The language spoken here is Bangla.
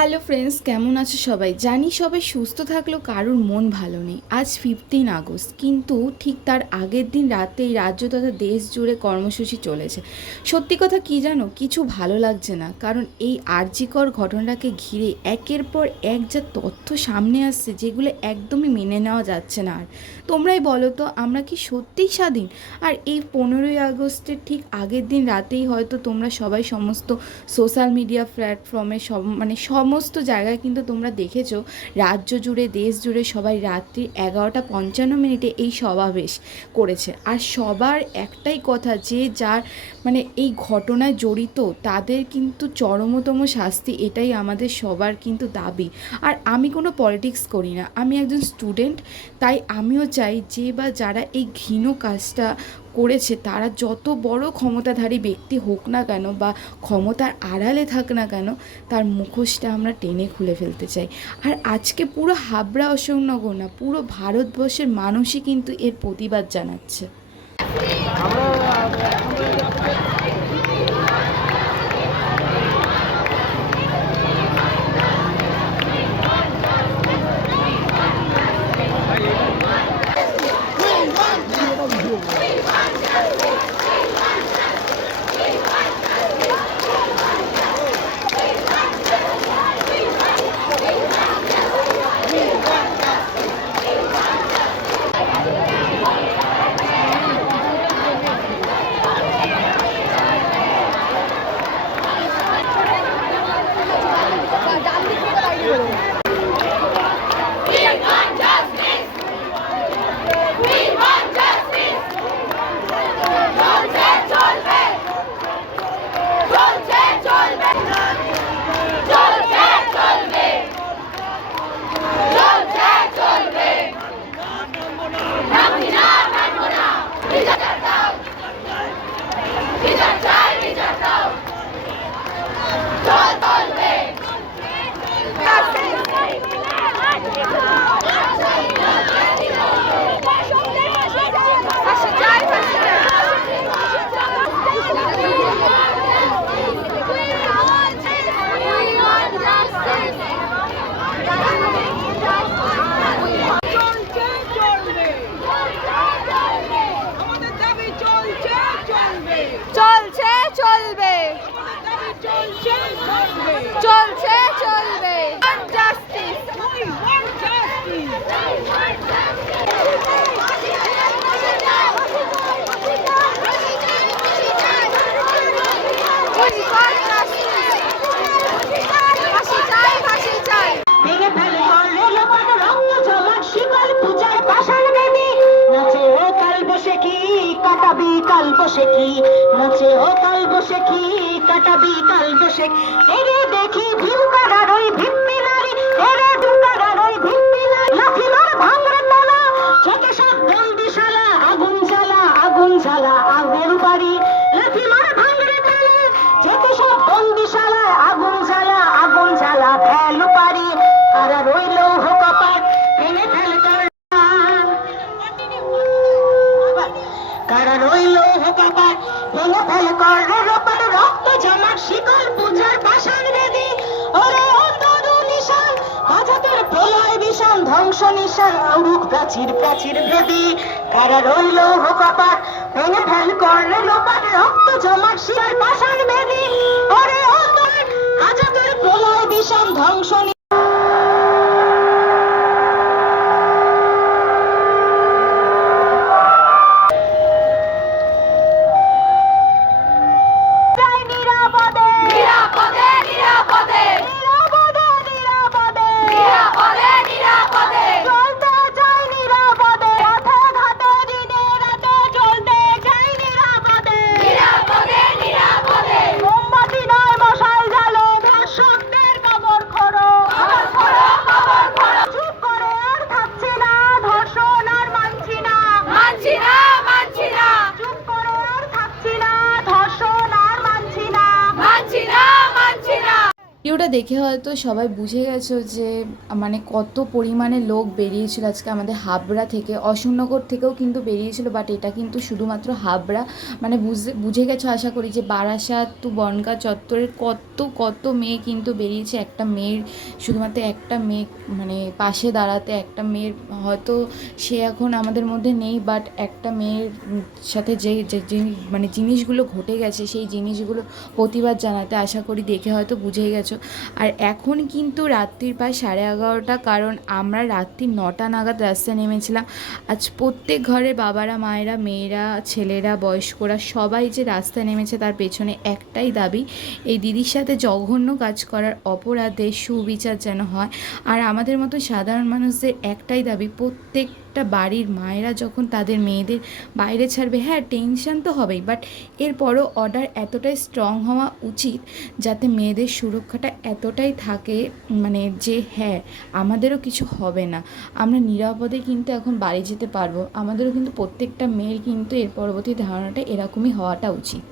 হ্যালো ফ্রেন্ডস, কেমন আছো সবাই? জানি সবাই সুস্থ থাকলেও কারোর মন ভালো নেই। আজ 15 আগস্ট, কিন্তু ঠিক তার আগের দিন রাতেই রাজ্য তথা দেশ জুড়ে কর্মসূচি চলেছে। সত্যি কথা কী জানো, কিছু ভালো লাগছে না, কারণ এই আরজিকর ঘটনাটাকে ঘিরে একের পর এক যা তথ্য সামনে আসছে, যেগুলো একদমই মেনে নেওয়া যাচ্ছে না। আর তোমরাই বলো তো, আমরা কি সত্যিই স্বাধীন? আর এই 15ই আগস্টের ঠিক আগের দিন রাতেই হয়তো তোমরা সবাই সমস্ত সোশ্যাল মিডিয়া প্ল্যাটফর্মে সমস্ত জায়গায় কিন্তু তোমরা দেখেছো, রাজ্য জুড়ে দেশ জুড়ে সবাই রাত্রি 11:55 এই সমাবেশ করেছে। আর সবার একটাই কথা, যে যার এই ঘটনায় জড়িত তাদের কিন্তু চরমতম শাস্তি, এটাই আমাদের সবার কিন্তু দাবি। আর আমি কোনো পলিটিক্স করি না, আমি একজন স্টুডেন্ট, তাই আমিও চাই যে বা যারা এই ঘৃণ কাজটা করেছে তারা যত বড় ক্ষমতাধারী ব্যক্তি হোক না কেন বা ক্ষমতার আড়ালে থাক না কেন, তার মুখোশটা আমরা টেনে খুলে ফেলতে চাই। আর আজকে পুরো হাবড়া অশোকনগর না, পুরো ভারতবর্ষের মানুষই কিন্তু এর প্রতিবাদ জানাচ্ছে। চলছে চলবে, চলছে চলবে, জাস্টিস। নাচে ও কাল বসে কি কাটাবি কাল বসে এরে দেখি ভিউ কারার ওই ভিত্তি নারী এরে দুকারার ওই ভিত্তি নারী লাঠিমার ভাঙরে তোলা থেকে সব বন্দিশালা আগুন জ্বালা আগের বাড়ি লাঠিমার ভাঙরে তোলা থেকে সব বন্দিশালা আগুন জ্বালা ফেল পারি কারা রইল কপাট ভেঙে ফেল কর কারা রইল কপাট ভেঙে ফেল কর রোপণ রক্ত জমাট শিকল পূজার পাষাণ বেদি ওরে ও তরু নিশান আজাদের প্রলয় বিষাণ ধ্বংস নিশান অরুক প্রাচীর ভেদি কারা রইল কপাট ভেঙে ফেল কর রোপণ রক্ত জমাট শিকল পাষাণ বেদি ওরে ও তরু আজাদের প্রলয় বিষাণ ধ্বংস দেখে হয়তো সবাই বুঝে গেছো যে মানে কত পরিমাণে লোক বেরিয়েছিল আজকে আমাদের হাবড়া থেকে, অশোকনগর থেকেও কিন্তু বেরিয়েছিল, বাট এটা কিন্তু শুধুমাত্র হাবড়া। মানে বুঝে গেছো আশা করি যে বারাসাত টু বনগাঁ চত্বরের কত কত মেয়ে কিন্তু বেরিয়েছে। একটা মেয়ের, শুধুমাত্র একটা মেয়ে মানে পাশে দাঁড়াতে, একটা মেয়ের হয়তো সে এখন আমাদের মধ্যে নেই, বাট একটা মেয়ের সাথে যে মানে জিনিসগুলো ঘটে গেছে সেই জিনিসগুলো প্রতিবাদ জানাতে আশা করি দেখে হয়তো বুঝেই গেছো। আর এখন কিন্তু রাত্রির প্রায় 11:30, কারণ আমরা রাত্রি 9টা নাগাদ রাস্তায় নেমেছিলাম। আজ প্রত্যেক ঘরে বাবারা, মায়েরা, মেয়েরা, ছেলেরা, বয়স্করা সবাই যে রাস্তায় নেমেছে তার পেছনে একটাই দাবি, এই দিদির সাথে জঘন্য কাজ করার অপরাধে সুবিচার যেন হয়। আর আমাদের মতো সাধারণ মানুষদের একটাই দাবি, প্রত্যেকটা বাড়ির মায়েরা যখন তাদের মেয়েদের বাইরে ছাড়বে, হ্যাঁ টেনশন তো হবেই, বাট এরপরও অর্ডার এতটাই স্ট্রং হওয়া উচিত যাতে মেয়েদের সুরক্ষাটা এতটাই থাকে, মানে যে হ্যাঁ আমাদেরও কিছু হবে না, আমরা নিরাপদে কিন্তু এখন বাড়ি যেতে পারবো। আমাদেরও কিন্তু প্রত্যেকটা মেয়ের কিন্তু এর পরবর্তী ধারণাটা এরকমই হওয়াটা উচিত।